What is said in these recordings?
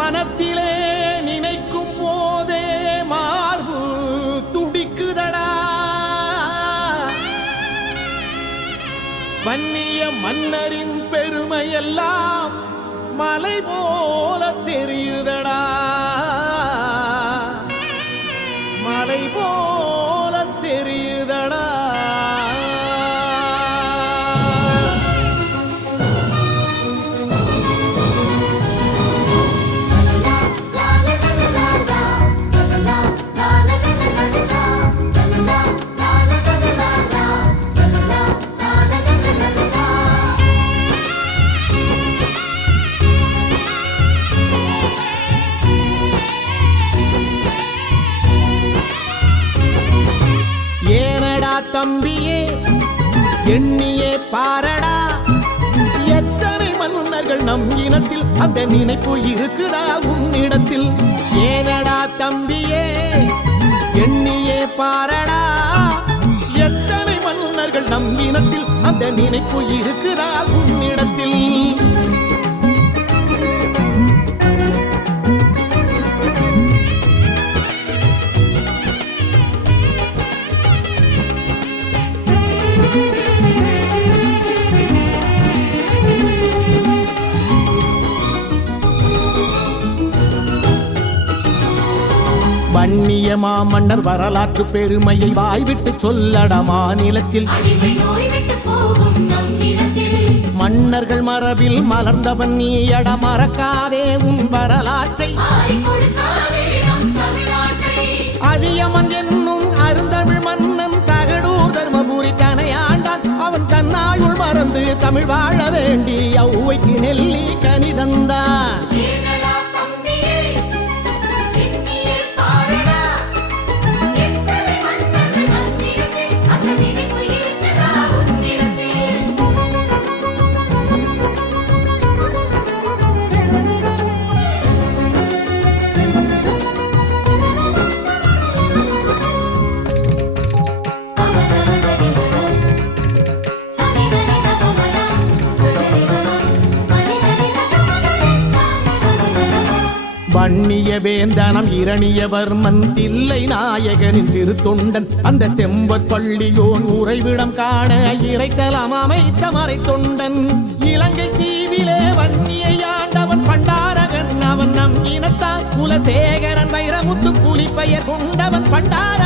மனத்திலே நினைக்கும் போதே மார்பு துடிக்குதடா. வன்னிய மன்னரின் பெருமையெல்லாம் மலை போல தெரியுதடா. மலை போல தெரியுதடா. தம்பியே எண்ணியே பாரடா. எத்தனை மன்னர்கள் நம் இனத்தில் அந்த நினைப்பு இருக்குதா உன்னிடத்தில்? ஏனடா தம்பியே எண்ணியே பாரடா. எத்தனை மன்னர்கள் நம் இனத்தில் அந்த நினைப்பு இருக்குதா உன்னிடத்தில்? வன்னிய மாமன்னர் வரலாற்று பெருமையை வாய்விட்டு சொல்லடா மாநிலத்தில். மன்னர்கள் மரபில் மலர்ந்தவன் நீயட மறக்காதே உன் வரலாற்றை. அதியமன் என்னும் அருந்தமிழ் மன்னன் தகடூர் தர்மபுரி தனையாண்டான். அவன் தன்னாயுள் மறந்து தமிழ் வாழ வேண்டி. வன்னிய வேந்தனம் இரணியவர்மன் தில்லை நாயகனின் திருத்தொண்டன். அந்த செம்பற் பள்ளியோன் உறைவிடம் காண இறைத்தலம் அமைத்த மறைத்தொண்டன். இலங்கை தீவிலே வன்னியை ஆண்டவன் பண்டாரகன். அவன் நம் இனத்தான் குலசேகரன் வைரமுத்து புலி பெயர் கொண்டவன் பண்டார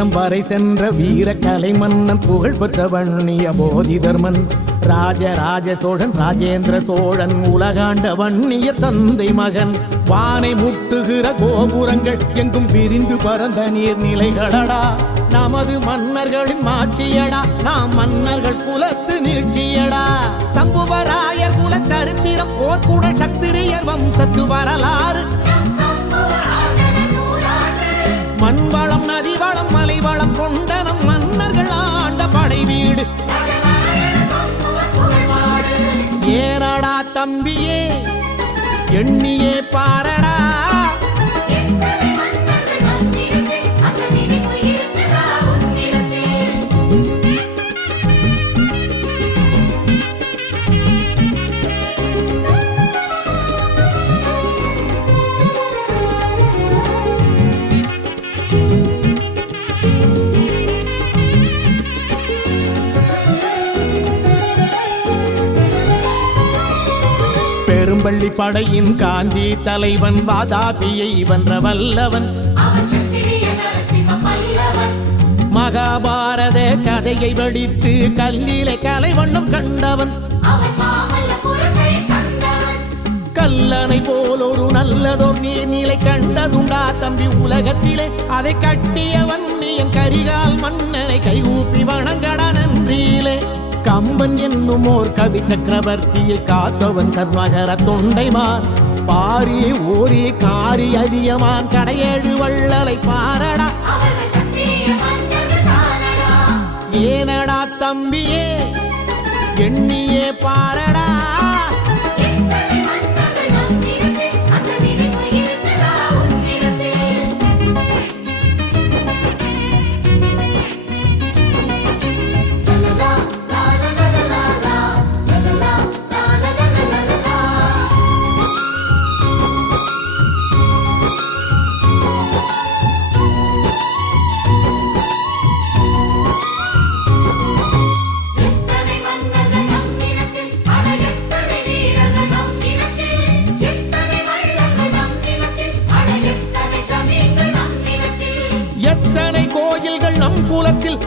சீனம் வரை சென்ற வீர கலை மன்னன் புகழ்பெற்ற வன்னிய போதிதர்மன். ராஜராஜ சோழன் ராஜேந்திர சோழன் உலகாண்ட வன்னிய தந்தை மகன். வானை முட்டுகிற கோபுரங்கள் எங்கும் விரிந்து பறந்த நீர்நிலைகளடா. நமது மன்னர்களின் மாட்சியடா நாம் மன்னர்கள் குலத்து நீட்சியடா. சம்புவராயர் குல சரித்திரம் போர்க்குடல் சத்திரியர் வம்சத்து வரலாறு. மண்வளம் நதிவளம் தம்பியே எண்ணியே பாரடா. பெரும்பள்ளி படையின் காஞ்சி தலைவன் வாதாபியை வென்ற வல்லவன். மகாபாரத கதையை வடித்து கல்லிலே கலைவண்ணம் கண்டவன். கல்லணை போல் ஒரு நல்லதோர் நீர்நிலை கண்டதுண்டா தம்பி உலகத்திலே. அதை கட்டியவன் நீ என் கரிகால் மன்னனை கைகூப்பி வணங்கடா நன்றியிலே. கம்பன் என்னும் ஓர் கவி சக்கரவர்த்தியை காத்தவன் கர்மகர தொண்டைமான். பாரி ஊரி காரி அதியமான் கடையேழு வள்ளலை பாரடா. ஏனடா தம்பியே எண்ணியே பாரடா.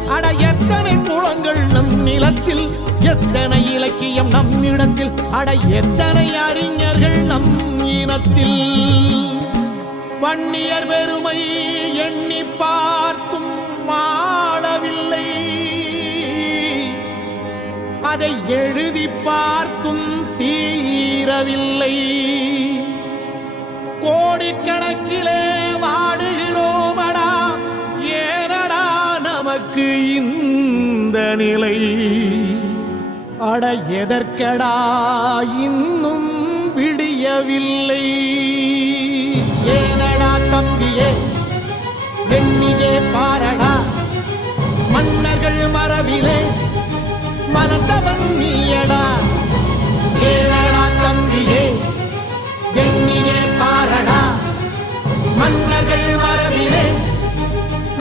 அட எத்தனை குளங்கள் நம் நிலத்தில் எத்தனை இலக்கியம் நம் இடத்தில் அட எத்தனை அறிஞர்கள் நம் இனத்தில். வன்னியர் பெருமை எண்ணி பார்த்தும் மாளவில்லை அதை எழுதி பார்த்தும் தீரவில்லை. கோடிக்கணக்கிலே நிலை அட எதற்கடா இன்னும் விடியவில்லை. ஏனடா தம்பியே எண்ணியே பாரடா மன்னர்கள் மரபிலே மலர்ந்தவன் நீயடா. ஏனடா தம்பியே எண்ணியே பாரடா மன்னர்கள் மரபிலே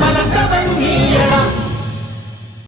மலர்ந்தவன் நீயடா.